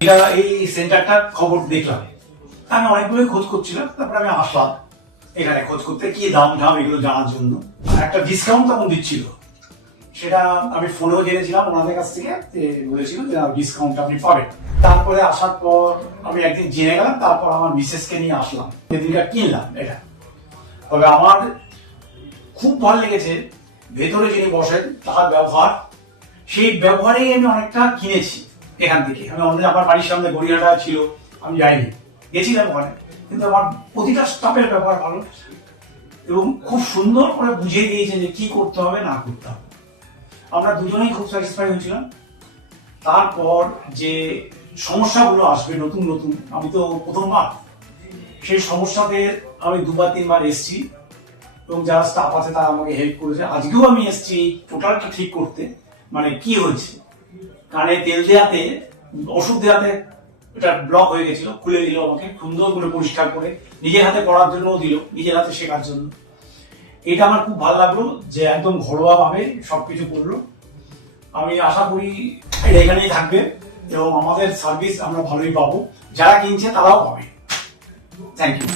এটা এই সেন্টারটার খবর দেখলাম, আমি অনেকগুলো খোঁজ করছিলাম, তারপরে আমি আসলাম এখানে খোঁজ করতে, কি দাম ধাম এগুলো জানার জন্য। একটা ডিসকাউন্ট তখন দিচ্ছিল, সেটা আমি ফোনেও জেনেছিলাম ওনাদের কাছ থেকে, বলেছিল যে ডিসকাউন্ট আপনি পাবেন। তারপরে আসার পর আমি একদিন জেনে গেলাম, তারপর আমার মিসেসকে নিয়ে আসলাম, সেদিনটা কিনলাম এটা। তবে আমার খুব ভালো লেগেছে ভেতরে যিনি বসেন তার ব্যবহার, সেই ব্যবহারেই আমি অনেকটা কিনেছি এখান থেকে। আমি অন্য আমার বাড়ির সামনে গড়িয়াটা ছিল, আমি যাইনি, গেছিলাম ওখানে, কিন্তু আমার প্রতিটা স্টাফের ব্যবহার ভালো এবং খুব সুন্দর করে বুঝিয়ে দিয়েছে যে কি করতে হবে না করতে হবে। আমরা দুজনেই খুব স্যাটিসফাই হয়েছিলাম। তারপর যে সমস্যাগুলো আসবে নতুন নতুন, আমি তো প্রথমবার, সেই সমস্যাতে আমি দুবার তিনবার এসেছি এবং যারা স্টাফ আছে তারা আমাকে হেল্প করেছে। আজকেও আমি এসেছি টোটালটা ঠিক করতে। মানে কি হয়েছে, কানে তেল দেওয়াতে, ওষুধ দেওয়াতে এটা ব্লক হয়ে গেছিল, খুলে দিল আমাকে সুন্দর করে পরিষ্কার করে, নিজের হাতে করার জন্য দিল, নিজের হাতে শেখার জন্য। এটা আমার খুব ভালো লাগলো যে একদম ঘরোয়া ভাবে সবকিছু করলো। আমি আশা করি এটা এখানেই থাকবে এবং আমাদের সার্ভিস আমরা ভালোই পাবো, যারা কিনছে তারাও পাবে। Thank you.